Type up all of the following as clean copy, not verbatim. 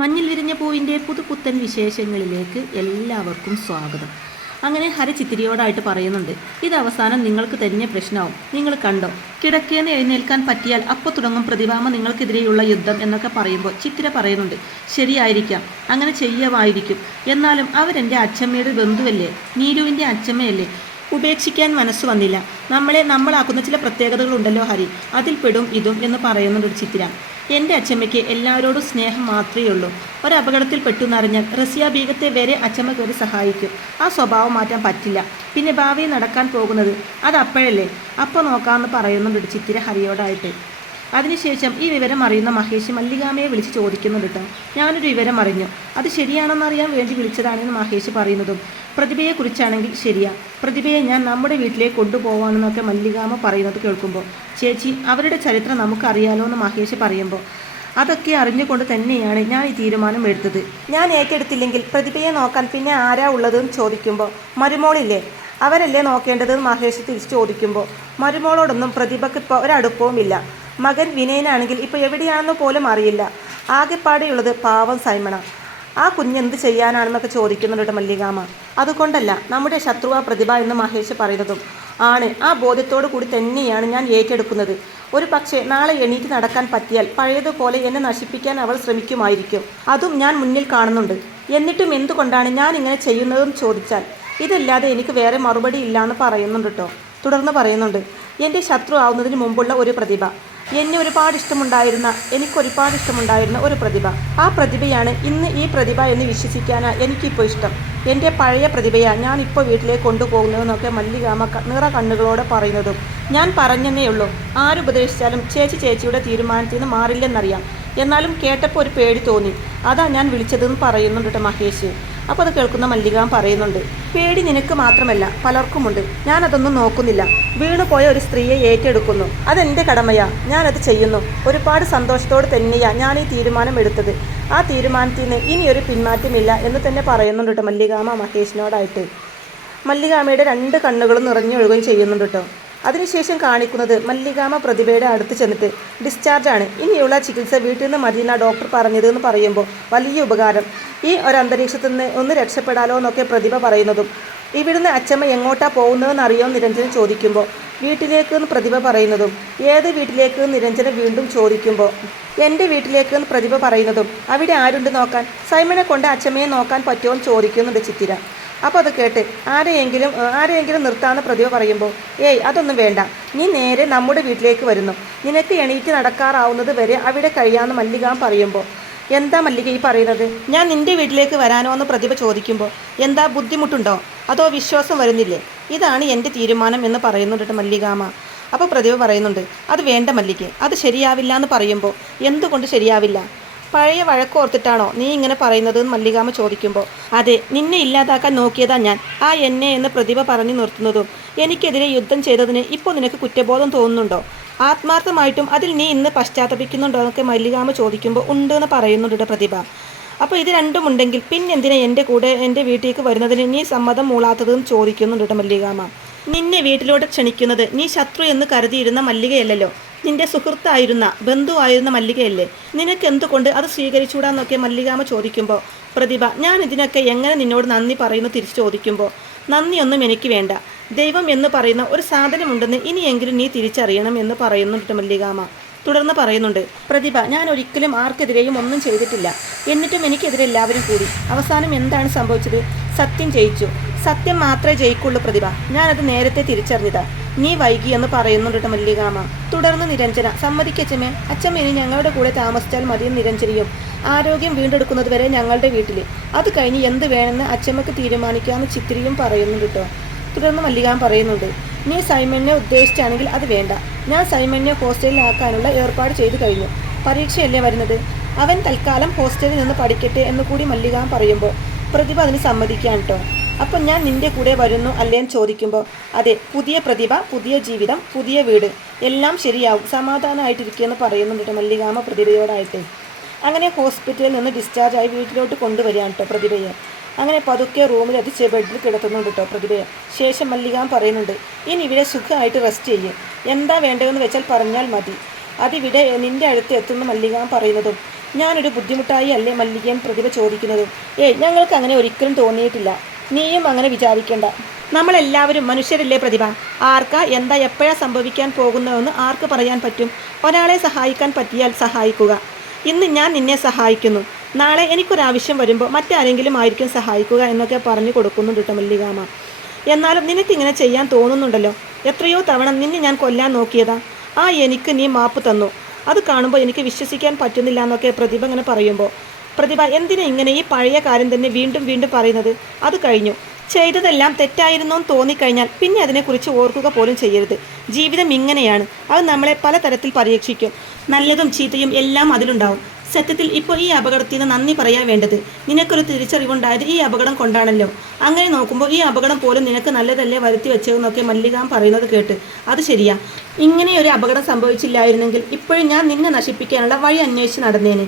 മഞ്ഞിൽ വിരിഞ്ഞ പൂവിൻ്റെ പുതുപുത്തൻ വിശേഷങ്ങളിലേക്ക് എല്ലാവർക്കും സ്വാഗതം. അങ്ങനെ ഹരി ചിത്തിരിയോടായിട്ട് പറയുന്നുണ്ട്, ഇത് അവസാനം നിങ്ങൾക്ക് തന്നെ പ്രശ്നമാവും. നിങ്ങൾ കണ്ടോ, കിടക്കേന്ന് എഴുന്നേൽക്കാൻ പറ്റിയാൽ അപ്പോൾ തുടങ്ങും പ്രതിഭാമ നിങ്ങൾക്കെതിരെയുള്ള യുദ്ധം എന്നൊക്കെ പറയുമ്പോൾ ചിത്തിര പറയുന്നുണ്ട്, ശരിയായിരിക്കാം, അങ്ങനെ ചെയ്യുമായിരിക്കും. എന്നാലും അവരെൻ്റെ അച്ഛമ്മയുടെ ബന്ധുവല്ലേ, നീരുവിൻ്റെ അച്ഛമ്മയല്ലേ, ഉപേക്ഷിക്കാൻ മനസ്സ് വന്നില്ല. നമ്മളാക്കുന്ന ചില പ്രത്യേകതകളുണ്ടല്ലോ ഹരി, അതിൽപ്പെടും ഇതും എന്ന് പറയുന്നുണ്ട് ചിത്തിര. എൻ്റെ അച്ഛമ്മയ്ക്ക് എല്ലാവരോടും സ്നേഹം മാത്രമേ ഉള്ളൂ. ഒരപകടത്തിൽ പെട്ടുന്നറിഞ്ഞാൽ റസിയ ബീഗത്തെ വരെ അച്ഛമ്മ കയറി സഹായിക്കും. ആ സ്വഭാവം മാറ്റാൻ പറ്റില്ല. പിന്നെ ഭാവിയിൽ നടക്കാൻ പോകുന്നത് അത് അപ്പോഴല്ലേ, അപ്പോൾ നോക്കാമെന്ന് പറയുന്നുണ്ട് ചിത്തിര ഹരിയോടായിട്ട്. അതിനുശേഷം ഈ വിവരം അറിയുന്ന മഹേഷ് മല്ലികാമയെ വിളിച്ച് ചോദിക്കുന്നുണ്ട് കേട്ടോ, ഞാനൊരു വിവരം അറിഞ്ഞു, അത് ശരിയാണെന്നറിയാൻ വേണ്ടി വിളിച്ചതാണെന്ന് മഹേഷ് പറയുന്നതും. പ്രതിഭയെക്കുറിച്ചാണെങ്കിൽ ശരിയാ, പ്രതിഭയെ ഞാൻ നമ്മുടെ വീട്ടിലേക്ക് കൊണ്ടുപോവാണെന്നൊക്കെ മല്ലികാമ പറയുന്നത് കേൾക്കുമ്പോൾ, ചേച്ചി അവരുടെ ചരിത്രം നമുക്കറിയാലോ എന്ന് മഹേഷ് പറയുമ്പോൾ, അതൊക്കെ അറിഞ്ഞുകൊണ്ട് തന്നെയാണ് ഞാൻ ഈ തീരുമാനം എടുത്തത്. ഞാൻ ഏറ്റെടുത്തില്ലെങ്കിൽ പ്രതിഭയെ നോക്കാൻ പിന്നെ ആരാ ഉള്ളതെന്ന് ചോദിക്കുമ്പോൾ, മരുമോളില്ലേ, അവരല്ലേ നോക്കേണ്ടതെന്ന് മഹേഷ് തിരിച്ചു ചോദിക്കുമ്പോൾ, മരുമോളോടൊന്നും പ്രതിഭയ്ക്ക് ഇപ്പോൾ ഒരടുപ്പവുമില്ല. മകൻ വിനയനാണെങ്കിൽ ഇപ്പോൾ എവിടെയാണെന്ന് പോലും അറിയില്ല. ആകെപ്പാടെയുള്ളത് പാവം സൈമണ. ആ കുഞ്ഞെന്ത് ചെയ്യാനാണെന്നൊക്കെ ചോദിക്കുന്നുണ്ട് മല്ലികാമ. അതുകൊണ്ടല്ല നമ്മുടെ ശത്രുവ പ്രതിഭ എന്ന് മഹേഷ് പറയുന്നതും ആണ്. ആ ബോധ്യത്തോടു കൂടി തന്നെയാണ് ഞാൻ ഏറ്റെടുക്കുന്നത്. ഒരു പക്ഷേ നാളെ എണീറ്റ് നടക്കാൻ പറ്റിയാൽ പഴയതുപോലെ എന്നെ നശിപ്പിക്കാൻ അവൾ ശ്രമിക്കുമായിരിക്കും. അതും ഞാൻ മുന്നിൽ കാണുന്നുണ്ട്. എന്നിട്ടും എന്തുകൊണ്ടാണ് ഞാൻ ഇങ്ങനെ ചെയ്യുന്നതെന്ന് ചോദിച്ചാൽ ഇതല്ലാതെ എനിക്ക് വേറെ മറുപടി ഇല്ലയെന്ന് പറയുന്നുണ്ട് കേട്ടോ. തുടർന്ന് പറയുന്നുണ്ട്, എൻ്റെ ശത്രു ആവുന്നതിന് മുമ്പുള്ള ഒരു പ്രതിഭ, എനിക്കൊരുപാട് ഇഷ്ടമുണ്ടായിരുന്ന ഒരു പ്രതിഭ. ആ പ്രതിഭയാണ് ഇന്ന് ഈ പ്രതിഭ എന്ന് വിശ്വസിക്കാനാ എനിക്കിപ്പോൾ ഇഷ്ടം. എൻ്റെ പഴയ പ്രതിഭയാണ് ഞാൻ ഇപ്പോൾ വീട്ടിലേക്ക് കൊണ്ടുപോകുന്നതെന്നൊക്കെ മല്ലികാമ നിറ കണ്ണുകളോടെ പറയുന്നതും. ഞാൻ പറഞ്ഞെന്നേ ഉള്ളൂ, ആരുപദേശിച്ചാലും ചേച്ചിയുടെ തീരുമാനത്തിൽ നിന്ന് മാറില്ലെന്നറിയാം. എന്നാലും കേട്ടപ്പോൾ ഒരു പേടി തോന്നി, അതാ ഞാൻ വിളിച്ചതെന്ന് പറയുന്നുണ്ട് കേട്ടോ മഹേഷ്. അപ്പോൾ അത് കേൾക്കുന്ന മല്ലികാമ പറയുന്നുണ്ട്, പേടി നിനക്ക് മാത്രമല്ല പലർക്കുമുണ്ട്. ഞാനതൊന്നും നോക്കുന്നില്ല. വീണുപോയ ഒരു സ്ത്രീയെ ഏറ്റെടുക്കുന്നു, അതെൻ്റെ കടമയാ, ഞാനത് ചെയ്യുന്നു. ഒരുപാട് സന്തോഷത്തോടെ തന്നെയാ ഞാൻ ഈ തീരുമാനം എടുത്തത്. ആ തീരുമാനത്തിൽ നിന്ന് ഇനിയൊരു പിന്മാറ്റമില്ല എന്ന് തന്നെ പറയുന്നുണ്ട് കേട്ടോ മല്ലികാമ മഹേഷിനോടായിട്ട്. മല്ലികാമയുടെ രണ്ട് കണ്ണുകളും നിറഞ്ഞൊഴുകുകയും ചെയ്യുന്നുണ്ട് കേട്ടോ. അതിനുശേഷം കാണിക്കുന്നത് മല്ലികാമ പ്രതിഭയുടെ അടുത്ത് ചെന്നിട്ട്, ഡിസ്ചാർജാണ്, ഇനിയുള്ള ചികിത്സ വീട്ടിൽ നിന്ന് മതിയെന്ന ഡോക്ടർ പറഞ്ഞതെന്ന് പറയുമ്പോൾ വലിയ ഉപകാരം, ഈ ഒരു അന്തരീക്ഷത്തിൽ നിന്ന് ഒന്ന് രക്ഷപ്പെടാലോ എന്നൊക്കെ പ്രതിഭ പറയുന്നതും. ഇവിടുന്ന് അച്ഛമ്മ എങ്ങോട്ടാ പോകുന്നതെന്ന് അറിയോ നിരഞ്ജന ചോദിക്കുമ്പോൾ, വീട്ടിലേക്ക് എന്ന് പ്രതിഭ പറയുന്നതും. ഏത് വീട്ടിലേക്ക് നിരഞ്ജന വീണ്ടും ചോദിക്കുമ്പോൾ, എൻ്റെ വീട്ടിലേക്ക് എന്ന് പ്രതിഭ പറയുന്നതും. അവിടെ ആരുണ്ട് നോക്കാൻ, സൈമനെ കൊണ്ട് അച്ഛമ്മയെ നോക്കാൻ പറ്റുമോ എന്ന് ചോദിക്കുന്നുണ്ട് ചിത്തിര. അപ്പോൾ അത് കേട്ട് ആരെയെങ്കിലും നിർത്താമെന്ന് പ്രതിഭ പറയുമ്പോൾ, ഏയ് അതൊന്നും വേണ്ട, നീ നേരെ നമ്മുടെ വീട്ടിലേക്ക് വരുന്നു, നിനക്ക് എണീറ്റ് നടക്കാറാവുന്നത് വരെ അവിടെ കഴിയാമെന്ന് മല്ലികാം പറയുമ്പോൾ, എന്താ മല്ലിക ഈ പറയുന്നത്, ഞാൻ നിൻ്റെ വീട്ടിലേക്ക് വരാനോ എന്ന് പ്രതിഭ ചോദിക്കുമ്പോൾ, എന്താ ബുദ്ധിമുട്ടുണ്ടോ അതോ വിശ്വാസം വരുന്നില്ലേ, ഇതാണ് എൻ്റെ തീരുമാനം എന്ന് പറയുന്നുണ്ട് മല്ലികാമ. അപ്പോൾ പ്രതിഭ പറയുന്നുണ്ട്, അത് വേണ്ട മല്ലിക, അത് ശരിയാവില്ല എന്ന് പറയുമ്പോൾ, എന്തുകൊണ്ട് ശരിയാവില്ല, പഴയ വഴക്കോർത്തിട്ടാണോ നീ ഇങ്ങനെ പറയുന്നത് എന്ന് മല്ലികാമ ചോദിക്കുമ്പോൾ, അതെ, നിന്നെ ഇല്ലാതാക്കാൻ നോക്കിയതാ ഞാൻ, ആ എന്നെ എന്ന് പ്രതിഭ പറഞ്ഞു നിർത്തുന്നതും. എനിക്കെതിരെ യുദ്ധം ചെയ്തതിന് ഇപ്പോൾ നിനക്ക് കുറ്റബോധം തോന്നുന്നുണ്ടോ, ആത്മാർത്ഥമായിട്ടും അതിൽ നീ ഇന്ന് പശ്ചാത്തപിക്കുന്നുണ്ടോ എന്നൊക്കെ മല്ലികാമ ചോദിക്കുമ്പോൾ, ഉണ്ട് എന്ന് പറയുന്നുണ്ട് പ്രതിഭ. അപ്പോൾ ഇത് രണ്ടും ഉണ്ടെങ്കിൽ പിന്നെന്തിനാ എൻ്റെ കൂടെ എൻ്റെ വീട്ടിലേക്ക് വരുന്നതിന് നീ സമ്മതം മൂളാത്തതെന്ന് ചോദിക്കുന്നുണ്ട് മല്ലികാമ. നിന്നെ വീട്ടിലോട്ട് ക്ഷണിക്കുന്നത് നീ ശത്രു എന്ന് കരുതിയിരുന്ന മല്ലികയല്ലല്ലോ, നിന്റെ സുഹൃത്തായിരുന്ന ബന്ധുവായിരുന്ന മല്ലികയല്ലേ, നിനക്ക് എന്തുകൊണ്ട് അത് സ്വീകരിച്ചൂടാന്നൊക്കെ മല്ലികാമ ചോദിക്കുമ്പോൾ, പ്രതിഭ ഞാൻ ഇതിനൊക്കെ എങ്ങനെ നിന്നോട് നന്ദി പറയുന്നു തിരിച്ചു ചോദിക്കുമ്പോൾ, നന്ദിയൊന്നും എനിക്ക് വേണ്ട, ദൈവം എന്ന് പറയുന്ന ഒരു സാധനമുണ്ടെന്ന് ഇനിയെങ്കിലും നീ തിരിച്ചറിയണം എന്ന് പറയുന്നുണ്ട് മല്ലികാമ. തുടർന്ന് പറയുന്നുണ്ട്, പ്രതിഭ ഞാൻ ഒരിക്കലും ആർക്കെതിരെയും ഒന്നും ചെയ്തിട്ടില്ല, എന്നിട്ടും എനിക്കെതിരെ എല്ലാവരും കൂടി. അവസാനം എന്താണ് സംഭവിച്ചത്, സത്യം ജയിച്ചു, സത്യം മാത്രമേ ജയിക്കുള്ളൂ പ്രതിഭ, ഞാനത് നേരത്തെ തിരിച്ചറിഞ്ഞതാ, നീ വൈകി എന്ന് പറയുന്നുണ്ട് മല്ലികാമ. തുടർന്ന് നിരഞ്ജന, സമ്മതിക്കച്ചമ്മേ, അച്ഛമ്മ ഇനി ഞങ്ങളുടെ കൂടെ താമസിച്ചാൽ മതിയും നിരഞ്ജനയും, ആരോഗ്യം വീണ്ടെടുക്കുന്നത് വരെ ഞങ്ങളുടെ വീട്ടിൽ, അത് കഴിഞ്ഞ് എന്ത് വേണമെന്ന് അച്ഛമ്മക്ക് തീരുമാനിക്കാമെന്ന് ചിത്തിരിയും പറയുന്നുണ്ട് കേട്ടോ. തുടർന്ന് മല്ലികാമ പറയുന്നുണ്ട്, നീ സൈമനെ ഉദ്ദേശിച്ചാണെങ്കിൽ അത് വേണ്ട, ഞാൻ സൈമനെ ഹോസ്റ്റലിലാക്കാനുള്ള ഏർപ്പാട് ചെയ്തു കഴിഞ്ഞു, പരീക്ഷയല്ലേ വരുന്നത്, അവൻ തൽക്കാലം ഹോസ്റ്റലിൽ നിന്ന് പഠിക്കട്ടെ എന്ന് കൂടി മല്ലികാമ പറയുമ്പോൾ, പ്രതിഭ അതിന് സമ്മതിക്കാൻ കേട്ടോ. അപ്പം ഞാൻ നിൻ്റെ കൂടെ വരുന്നു അല്ലേന്ന് ചോദിക്കുമ്പോൾ, അതെ, പുതിയ പ്രതിഭ, പുതിയ ജീവിതം, പുതിയ വീട്, എല്ലാം ശരിയാവും, സമാധാനമായിട്ടിരിക്കുമെന്ന് പറയുന്നുണ്ട് മല്ലികാമ പ്രതിഭയോടായിട്ട്. അങ്ങനെ ഹോസ്പിറ്റലിൽ നിന്ന് ഡിസ്ചാർജായി വീട്ടിലോട്ട് കൊണ്ടുവരികയാണ് കേട്ടോ പ്രതിഭയെ. അങ്ങനെ പതുക്കെ റൂമിലെത്തിച്ച് ബെഡിൽ കിടത്തുന്നുണ്ട് കേട്ടോ പ്രതിഭയെ. ശേഷം മല്ലികാമ പറയുന്നുണ്ട്, ഇനി ഇവിടെ സുഖമായിട്ട് റെസ്റ്റ് ചെയ്യും, എന്താ വേണ്ടതെന്ന് വെച്ചാൽ പറഞ്ഞാൽ മതി, അതിവിടെ നിൻ്റെ അടുത്ത് എത്തുന്ന മല്ലികാമ പറയുന്നതും. ഞാനൊരു ബുദ്ധിമുട്ടായി അല്ലേ മല്ലികയും പ്രതിഭ ചോദിക്കുന്നതും. ഞങ്ങൾക്ക് അങ്ങനെ ഒരിക്കലും തോന്നിയിട്ടില്ല. നീയും അങ്ങനെ വിചാരിക്കേണ്ട. നമ്മളെല്ലാവരും മനുഷ്യരല്ലേ പ്രതിഭ. ആർക്കാ എന്താ എപ്പോഴാ സംഭവിക്കാൻ പോകുന്നതെന്ന് ആർക്ക് പറയാൻ പറ്റും? ഒരാളെ സഹായിക്കാൻ പറ്റിയാൽ സഹായിക്കുക. ഇന്ന് ഞാൻ നിന്നെ സഹായിക്കുന്നു, നാളെ എനിക്കൊരാവശ്യം വരുമ്പോൾ മറ്റാരെങ്കിലും ആയിരിക്കും സഹായിക്കുക എന്നൊക്കെ പറഞ്ഞു കൊടുക്കുന്നുണ്ട് കേട്ടോ മല്ലികാമ്മ. എന്നാലും നിനക്കിങ്ങനെ ചെയ്യാൻ തോന്നുന്നുണ്ടല്ലോ. എത്രയോ തവണ നിന്നെ ഞാൻ കൊല്ലാൻ നോക്കിയതാ. എനിക്ക് നീ മാപ്പ് തന്നു. അത് കാണുമ്പോൾ എനിക്ക് വിശ്വസിക്കാൻ പറ്റുന്നില്ല എന്നൊക്കെ പ്രതിഭ ഇങ്ങനെ പറയുമ്പോൾ, പ്രതിഭ എന്തിനാ ഇങ്ങനെ ഈ പഴയ കാര്യം തന്നെ വീണ്ടും വീണ്ടും പറയുന്നത്? അത് കഴിഞ്ഞു. ചെയ്തതെല്ലാം തെറ്റായിരുന്നോന്ന് തോന്നിക്കഴിഞ്ഞാൽ പിന്നെ അതിനെക്കുറിച്ച് ഓർക്കുക പോലും ചെയ്യരുത്. ജീവിതം ഇങ്ങനെയാണ്. അത് നമ്മളെ പലതരത്തിൽ പരീക്ഷിക്കും. നല്ലതും ചീത്തയും എല്ലാം അതിലുണ്ടാവും. സത്യത്തിൽ ഇപ്പോൾ ഈ അപകടത്തിന് നന്ദി പറയാൻ വേണ്ടത്. നിനക്കൊരു തിരിച്ചറിവുണ്ടായത് ഈ അപകടം കൊണ്ടാണല്ലോ. അങ്ങനെ നോക്കുമ്പോൾ ഈ അപകടം പോലും നിനക്ക് നല്ലതല്ലേ വരുത്തി വെച്ചതെന്നൊക്കെ മല്ലികാം പറയുന്നത് കേട്ട് അത് ശരിയാ. ഇങ്ങനെയൊരു അപകടം സംഭവിച്ചില്ലായിരുന്നെങ്കിൽ ഇപ്പോഴും ഞാൻ നിന്നെ നശിപ്പിക്കാനുള്ള വഴി അന്വേഷിച്ച് നടന്നേനെ.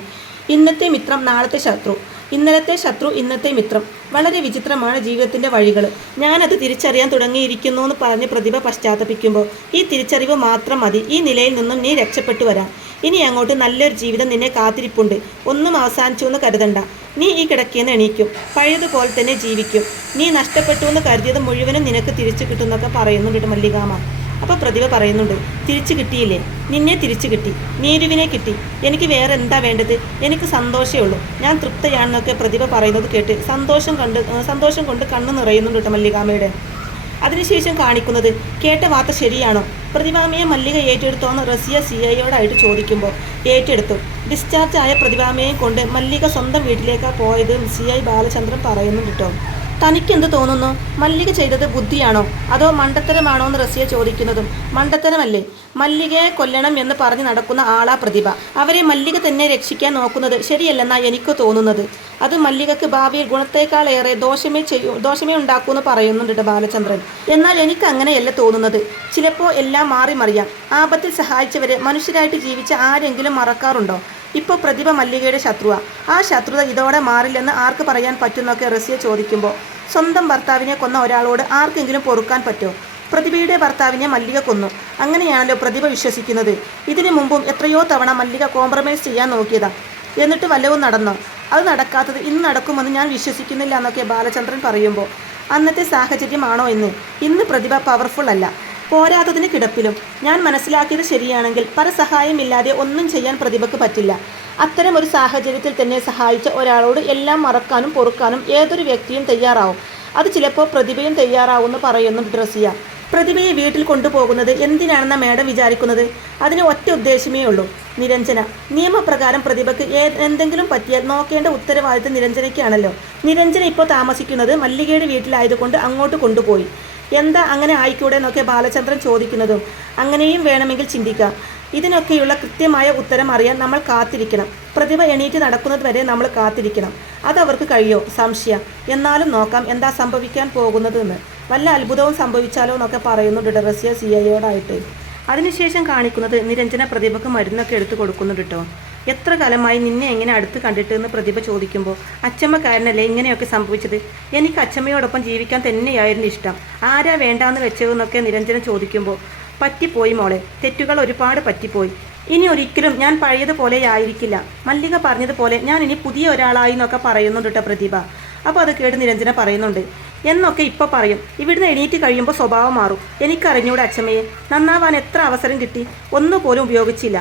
ഇന്നത്തെ മിത്രം നാളത്തെ ശത്രു, ഇന്നലത്തെ ശത്രു ഇന്നത്തെ മിത്രം. വളരെ വിചിത്രമാണ് ജീവിതത്തിൻ്റെ വഴികൾ. ഞാനത് തിരിച്ചറിയാൻ തുടങ്ങിയിരിക്കുന്നു എന്ന് പറഞ്ഞ് പ്രതിഭ പശ്ചാത്തപിക്കുമ്പോൾ, ഈ തിരിച്ചറിവ് മാത്രം മതി ഈ നിലയിൽ നിന്നും നീ രക്ഷപ്പെട്ടു വരാൻ. ഇനി അങ്ങോട്ട് നല്ലൊരു ജീവിതം നിന്നെ കാത്തിരിപ്പുണ്ട്. ഒന്നും അവസാനിച്ചു എന്ന് കരുതണ്ട. നീ ഈ കിടക്കിയെന്ന് എണീക്കും, പഴയതുപോലെ തന്നെ ജീവിക്കും. നീ നഷ്ടപ്പെട്ടു എന്ന് കരുതിയത് മുഴുവനും നിനക്ക് തിരിച്ചു കിട്ടുമെന്നൊക്കെ പറയുന്നുണ്ട് മല്ലികാമ്മ. അപ്പോൾ പ്രതിഭ പറയുന്നുണ്ട്, തിരിച്ചു കിട്ടിയില്ലേ? നിന്നെ തിരിച്ചു കിട്ടി, നീരുവിനെ കിട്ടി. എനിക്ക് വേറെ എന്താ വേണ്ടത്? എനിക്ക് സന്തോഷമേ ഉള്ളൂ, ഞാൻ തൃപ്തയാണെന്നൊക്കെ പ്രതിഭ പറയുന്നത് കേട്ട് സന്തോഷം കൊണ്ട് കണ്ണു നിറയുന്നുണ്ട് കേട്ടോ മല്ലികാമ്മയുടെ. അതിനുശേഷം കാണിക്കുന്നത്, കേട്ട വാർത്ത ശരിയാണോ? പ്രതിഭാമയെ മല്ലിക ഏറ്റെടുത്തോന്ന് റസിയ CIയോടായിട്ട് ചോദിക്കുമ്പോൾ, ഏറ്റെടുത്തു. ഡിസ്ചാർജ് ആയ പ്രതിഭാമയെ കൊണ്ട് മല്ലിക സ്വന്തം വീട്ടിലേക്കാണ് പോയത് CI ബാലചന്ദ്രൻ പറയുന്നുണ്ട് കേട്ടോ. തനിക്കെന്ത് തോന്നുന്നു? മല്ലിക ചെയ്തത് ബുദ്ധിയാണോ അതോ മണ്ടത്തരമാണോ എന്ന് റസിയ ചോദിക്കുന്നതും, മണ്ടത്തരമല്ലേ. മല്ലികയെ കൊല്ലണം എന്ന് പറഞ്ഞ് നടക്കുന്ന ആളാ പ്രതിഭ. അവരെ മല്ലിക തന്നെ രക്ഷിക്കാൻ നോക്കുന്നത് ശരിയല്ലെന്നാണ് എനിക്ക് തോന്നുന്നത്. അത് മല്ലികക്ക് ഭാവിയിൽ ഗുണത്തേക്കാളേറെ ദോഷമേ ഉണ്ടാക്കുമെന്ന് പറയുന്നുണ്ട് ബാലചന്ദ്രൻ. എന്നാൽ എനിക്ക് അങ്ങനെയല്ല തോന്നുന്നത്. ചിലപ്പോൾ എല്ലാം മാറി മറിയാം. ആപത്തിൽ സഹായിച്ചവരെ മനുഷ്യരായിട്ട് ജീവിച്ച ആരെങ്കിലും മറക്കാറുണ്ടോ? ഇപ്പോൾ പ്രതിഭ മല്ലികയുടെ ശത്രുവാ. ആ ശത്രുത ഇതോടെ മാറില്ലെന്ന് ആർക്ക് പറയാൻ പറ്റുമെന്നൊക്കെ റസിയ ചോദിക്കുമ്പോൾ, സ്വന്തം ഭർത്താവിനെ കൊന്ന ഒരാളോട് ആർക്കെങ്കിലും പൊറുക്കാൻ പറ്റുമോ? പ്രതിഭയുടെ ഭർത്താവിനെ മല്ലിക കൊന്നു. അങ്ങനെയാണല്ലോ പ്രതിഭ വിശ്വസിക്കുന്നത്. ഇതിനു മുമ്പും എത്രയോ തവണ മല്ലിക കോംപ്രമൈസ് ചെയ്യാൻ നോക്കിയതാ. എന്നിട്ട് വല്ലവും നടന്നോ? അത് നടക്കാത്തത് ഇന്ന് നടക്കുമെന്ന് ഞാൻ വിശ്വസിക്കുന്നില്ല എന്നൊക്കെ ബാലചന്ദ്രൻ പറയുമ്പോൾ, അന്നത്തെ സാഹചര്യമാണോ ഇന്ന് പ്രതിഭ പവർഫുൾ അല്ല. പോരാത്തതിന് കിടപ്പിലും. ഞാൻ മനസ്സിലാക്കിയത് ശരിയാണെങ്കിൽ പരസഹായമില്ലാതെ ഒന്നും ചെയ്യാൻ പ്രതിഭയ്ക്ക് പറ്റില്ല. അത്തരം ഒരു സാഹചര്യത്തിൽ തന്നെ സഹായിച്ച ഒരാളോട് എല്ലാം മറക്കാനും പൊറുക്കാനും ഏതൊരു വ്യക്തിയും തയ്യാറാവും. അത് ചിലപ്പോൾ പ്രതിഭയും തയ്യാറാവുമെന്ന് പറയുന്നു റസിയ. പ്രതിഭയെ വീട്ടിൽ കൊണ്ടുപോകുന്നത് എന്തിനാണെന്ന മേഡം വിചാരിക്കുന്നത്? അതിന് ഒറ്റ ഉദ്ദേശമേ ഉള്ളൂ, നിരഞ്ജന. നിയമപ്രകാരം പ്രതിഭയ്ക്ക് എന്തെങ്കിലും പറ്റിയാൽ നോക്കേണ്ട ഉത്തരവാദിത്തം നിരഞ്ജനയ്ക്കാണല്ലോ. നിരഞ്ജന ഇപ്പോൾ താമസിക്കുന്നത് മല്ലികയുടെ വീട്ടിലായതുകൊണ്ട് അങ്ങോട്ട് കൊണ്ടുപോയി. എന്താ അങ്ങനെ ആയിക്കൂടെ എന്നൊക്കെ ബാലചന്ദ്രൻ ചോദിക്കുന്നതും, അങ്ങനെയും വേണമെങ്കിൽ ചിന്തിക്കാം. ഇതിനൊക്കെയുള്ള കൃത്യമായ ഉത്തരം അറിയാൻ നമ്മൾ കാത്തിരിക്കണം. പ്രതിഭ എണീറ്റ് നടക്കുന്നത് വരെ നമ്മൾ കാത്തിരിക്കണം. അതവർക്ക് കഴിയോ? സംശയം. എന്നാലും നോക്കാം എന്താ സംഭവിക്കാൻ പോകുന്നതെന്ന്. വല്ല അത്ഭുതവും സംഭവിച്ചാലോ എന്നൊക്കെ പറയുന്നുണ്ട് റസിയ CIയോടായിട്ട്. അതിനുശേഷം കാണിക്കുന്നത്, നിരഞ്ജന പ്രതിഭയ്ക്ക് മരുന്നൊക്കെ എടുത്തു കൊടുക്കുന്നുണ്ട് കേട്ടോ. എത്ര കാലമായി നിന്നെ എങ്ങനെ അടുത്ത് കണ്ടിട്ട് എന്ന് പ്രതിഭ ചോദിക്കുമ്പോൾ, അച്ചമ്മക്കാരനല്ലേ ഇങ്ങനെയൊക്കെ സംഭവിച്ചത്? എനിക്ക് അച്ചമ്മയോടൊപ്പം ജീവിക്കാൻ തന്നെയായിരുന്നു ഇഷ്ടം. ആരാ വേണ്ടാന്ന് വെച്ചതെന്നൊക്കെ നിരഞ്ജന ചോദിക്കുമ്പോൾ, പറ്റിപ്പോയി മോളെ, തെറ്റുകൾ ഒരുപാട് പറ്റിപ്പോയി. ഇനി ഒരിക്കലും ഞാൻ പഴയതുപോലെ ആയിരിക്കില്ല. മല്ലിക പറഞ്ഞതുപോലെ ഞാൻ ഇനി പുതിയ ഒരാളായി എന്നൊക്കെ പറയുന്നുണ്ട് കേട്ടോ പ്രതിഭ. അപ്പോൾ അത് കേട്ട് നിരഞ്ജന പറയുന്നുണ്ട്, എന്നൊക്കെ ഇപ്പോൾ പറയും, ഇവിടുന്ന് എണീറ്റ് കഴിയുമ്പോൾ സ്വഭാവം മാറും. എനിക്കറിഞ്ഞൂടെ അച്ചമ്മയെ. നന്നാവാൻ എത്ര അവസരം കിട്ടി, ഒന്നുപോലും ഉപയോഗിച്ചില്ല.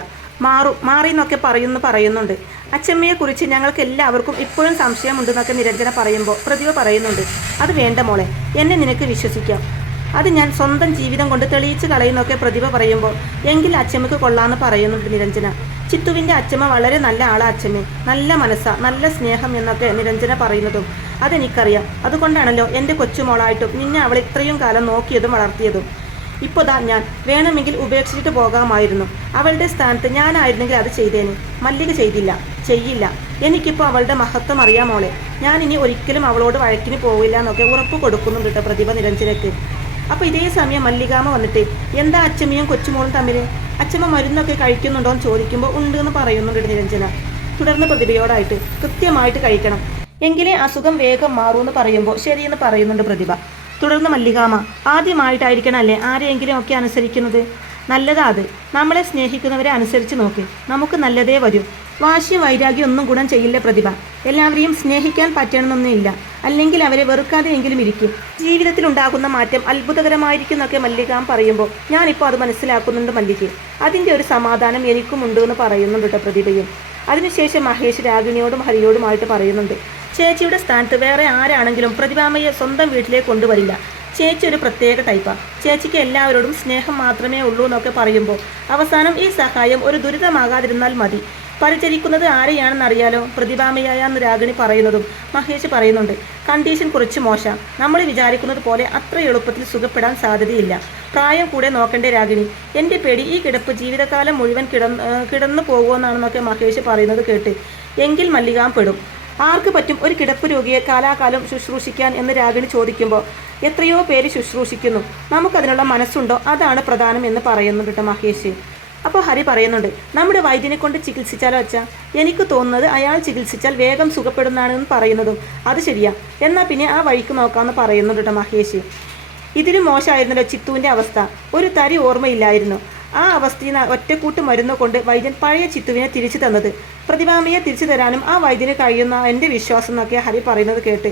മാറി എന്നൊക്കെ പറയുന്നുണ്ട്. അച്ചമ്മയെക്കുറിച്ച് ഞങ്ങൾക്ക് എല്ലാവർക്കും ഇപ്പോഴും സംശയമുണ്ടെന്നൊക്കെ നിരഞ്ജന പറയുമ്പോൾ പ്രതിഭ പറയുന്നുണ്ട്, അത് വേണ്ട മോളെ, എന്നെ നിനക്ക് വിശ്വസിക്കാം. അത് ഞാൻ സ്വന്തം ജീവിതം കൊണ്ട് തെളിയിച്ച് കളയുന്നൊക്കെ പ്രതിഭ പറയുമ്പോൾ, എങ്കിൽ അച്ചമ്മക്ക് കൊള്ളാമെന്ന് പറയുന്നുണ്ട് നിരഞ്ജന. ചിത്തുവിൻ്റെ അച്ചമ്മ വളരെ നല്ല ആളാ അച്ചമ്മേ, നല്ല മനസ്സാ, നല്ല സ്നേഹം എന്നൊക്കെ നിരഞ്ജന പറയുന്നതും അതെനിക്കറിയാം. അതുകൊണ്ടാണല്ലോ എൻ്റെ കൊച്ചുമോളായിട്ടും നിന്നെ അവൾ ഇത്രയും കാലം നോക്കിയതും വളർത്തിയതും. ഇപ്പോൾ ഞാൻ വേണമെങ്കിൽ ഉപേക്ഷിച്ചിട്ട് പോകാമായിരുന്നു. അവളുടെ സ്ഥാനത്ത് ഞാനായിരുന്നെങ്കിൽ അത് ചെയ്തേനെ. മല്ലിക ചെയ്യില്ല. എനിക്കിപ്പോൾ അവളുടെ മഹത്വം അറിയാമോളെ. ഞാൻ ഇനി ഒരിക്കലും അവളോട് വഴക്കിന് പോവില്ല എന്നൊക്കെ ഉറപ്പ് കൊടുക്കുന്നുണ്ട് കേട്ടോ പ്രതിഭ നിരഞ്ജനയ്ക്ക്. അപ്പോൾ ഇതേ സമയം മല്ലികാമ്മ വന്നിട്ട്, എന്താ അച്ചമ്മയും കൊച്ചുമോളും തമ്മിൽ? അച്ചമ്മ മരുന്നൊക്കെ കഴിക്കുന്നുണ്ടോ എന്ന് ചോദിക്കുമ്പോൾ ഉണ്ട് എന്ന് പറയുന്നുണ്ട് നിരഞ്ജന. തുടർന്ന് പ്രതിഭയോടായിട്ട്, കൃത്യമായിട്ട് കഴിക്കണം, എങ്കിലേ അസുഖം വേഗം മാറൂന്ന് പറയുമ്പോൾ ശരിയെന്ന് പറയുന്നുണ്ട് പ്രതിഭ. തുടർന്ന് മല്ലികാമ്മ, ആദ്യമായിട്ടായിരിക്കണം അല്ലേ ആരെയെങ്കിലും ഒക്കെ അനുസരിക്കുന്നത്? നല്ലതാ അത്. നമ്മളെ സ്നേഹിക്കുന്നവരെ അനുസരിച്ച് നോക്ക്, നമുക്ക് നല്ലതേ വരൂ. വാശിയും വൈരാഗ്യം ഒന്നും ഗുണം ചെയ്യില്ല പ്രതിഭ. എല്ലാവരെയും സ്നേഹിക്കാൻ പറ്റണമെന്നൊന്നുമില്ല, അല്ലെങ്കിൽ അവരെ വെറുക്കാതെയെങ്കിലും ഇരിക്കും. ജീവിതത്തിലുണ്ടാകുന്ന മാറ്റം അത്ഭുതകരമായിരിക്കും എന്നൊക്കെ മല്ലിക പറയുമ്പോൾ ഞാനിപ്പോൾ അത് മനസ്സിലാക്കുന്നുണ്ട് മല്ലിക. അതിൻ്റെ ഒരു സമാധാനം എനിക്കുമുണ്ട് എന്ന് പറയുന്നുണ്ട് കേട്ടോ പ്രതിഭയും. അതിനുശേഷം മഹേഷ് രാഗിണിയോടും ഹരിയോടുമായിട്ട് പറയുന്നുണ്ട്, ചേച്ചിയുടെ സ്ഥാനത്ത് വേറെ ആരാണെങ്കിലും പ്രതിഭാമയെ സ്വന്തം വീട്ടിലേക്ക് കൊണ്ടുവരില്ല. ചേച്ചി ഒരു പ്രത്യേക ടൈപ്പാണ്. ചേച്ചിക്ക് എല്ലാവരോടും സ്നേഹം മാത്രമേ ഉള്ളൂ എന്നൊക്കെ പറയുമ്പോൾ അവസാനം ഈ സഹായം ഒരു ദുരിതമാകാതിരുന്നാൽ മതി. പരിചരിക്കുന്നത് ആരെയാണെന്നറിയാലോ, പ്രതിഭാമയായെന്ന് രാഗിണി പറയുന്നതും മഹേഷ് പറയുന്നുണ്ട്, കണ്ടീഷൻ കുറച്ച് മോശം. നമ്മൾ വിചാരിക്കുന്നത് പോലെ അത്ര എളുപ്പത്തിൽ സുഖപ്പെടാൻ സാധ്യതയില്ല. പ്രായം കൂടെ നോക്കണ്ടേ രാഗിണി. എൻ്റെ പേടി ഈ കിടപ്പ് ജീവിതകാലം മുഴുവൻ കിടന്നു പോകുമെന്നാണെന്നൊക്കെ മഹേഷ് പറയുന്നത് കേട്ട് എങ്കിൽ മല്ലിക പെടും. ആർക്ക് പറ്റും ഒരു കിടപ്പ് രോഗിയെ കാലാകാലം ശുശ്രൂഷിക്കാൻ എന്ന് രാഗിണി ചോദിക്കുമ്പോൾ എത്രയോ പേര് ശുശ്രൂഷിക്കുന്നു, നമുക്കതിനുള്ള മനസ്സുണ്ടോ, അതാണ് പ്രധാനം എന്ന് പറയുന്നുണ്ട് കേട്ടോ മഹേഷ്. അപ്പോൾ ഹരി പറയുന്നുണ്ട്, നമ്മുടെ വൈദ്യനെ കൊണ്ട് ചികിത്സിച്ചാലോ അച്ഛാ? എനിക്ക് തോന്നുന്നത് അയാൾ ചികിത്സിച്ചാൽ വേഗം സുഖപ്പെടുന്നതാണെന്ന് പറയുന്നതും അത് ശരിയാ. എന്നാൽ പിന്നെ ആ വഴിക്ക് നോക്കാമെന്ന് പറയുന്നുണ്ട് കേട്ടോ മഹേഷ്. ഇതിലും മോശമായിരുന്നല്ലോ ചിത്തുവിൻ്റെ അവസ്ഥ. ഒരു തരി ഓർമ്മയില്ലായിരുന്നു. ആ അവസ്ഥയിൽ ഒറ്റക്കൂട്ട് മരുന്ന് കൊണ്ട് വൈദ്യൻ പഴയ ചിത്തുവിനെ തിരിച്ചു തന്നത്. പ്രതിഭാമയെ തിരിച്ചു തരാനും ആ വൈദ്യന് കഴിയുന്ന എൻ്റെ വിശ്വാസം എന്നൊക്കെ ഹരി പറയുന്നത് കേട്ട്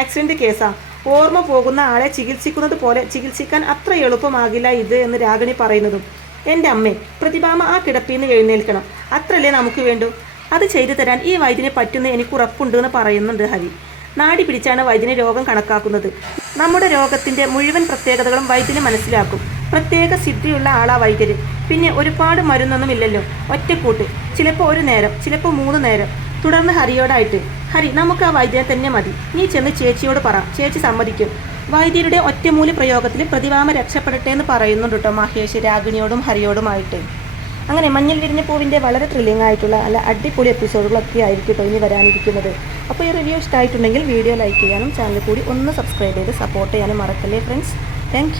ആക്സിഡൻറ്റ് കേസാ, ഓർമ്മ പോകുന്ന ആളെ ചികിത്സിക്കുന്നത് പോലെ ചികിത്സിക്കാൻ അത്ര എളുപ്പമാകില്ല ഇത് എന്ന് രാഗിണി പറയുന്നതും എൻ്റെ അമ്മേ, പ്രതിഭാമ ആ കിടപ്പിൽ നിന്ന് എഴുന്നേൽക്കണം, അത്രയല്ലേ നമുക്ക് വേണ്ടൂ. അത് ചെയ്തു തരാൻ ഈ വൈദ്യനെ പറ്റുന്ന എനിക്ക് ഉറപ്പുണ്ട് എന്ന് പറയുന്നുണ്ട് ഹരി. നാടി പിടിച്ചാണ് വൈദ്യനെ രോഗം കണക്കാക്കുന്നത്. നമ്മുടെ രോഗത്തിൻ്റെ മുഴുവൻ പ്രത്യേകതകളും വൈദ്യന് മനസ്സിലാക്കും. പ്രത്യേക സിദ്ധിയുള്ള ആളാ വൈദ്യര്. പിന്നെ ഒരുപാട് മരുന്നൊന്നും ഇല്ലല്ലോ, ഒറ്റക്കൂട്ട്, ചിലപ്പോൾ ഒരു നേരം, ചിലപ്പോൾ 3 നേരം. തുടർന്ന് ഹരിയോടായിട്ട്, ഹരി നമുക്ക് ആ വൈദ്യനെ തന്നെ മതി, നീ ചെന്ന് ചേച്ചിയോട് പറ, ചേച്ചി സമ്മതിക്കും. വൈദ്യരുടെ ഒറ്റമൂലി പ്രയോഗത്തിൽ പ്രതിഭാമ രക്ഷപ്പെടട്ടെ എന്ന് പറയുന്നുണ്ട് കേട്ടോ മഹേഷ് രാഗിണിയോടും ഹരിയോടുമായിട്ട്. അങ്ങനെ മഞ്ഞൾ വിരിഞ്ഞ പൂവിൻ്റെ വളരെ ത്രില്ലിംഗ് ആയിട്ടുള്ള നല്ല അടിപൊളി എപ്പിസോഡുകളൊക്കെ ആയിരിക്കും കേട്ടോ ഇനി വരാനിരിക്കുന്നത്. അപ്പോൾ ഈ റിവ്യൂ ഇഷ്ടമായിട്ടുണ്ടെങ്കിൽ വീഡിയോ ലൈക്ക് ചെയ്യാനും ചാനൽ കൂടി ഒന്ന് സബ്സ്ക്രൈബ് ചെയ്ത് സപ്പോർട്ട് ചെയ്യാനും മറക്കല്ലേ ഫ്രണ്ട്സ്. താങ്ക്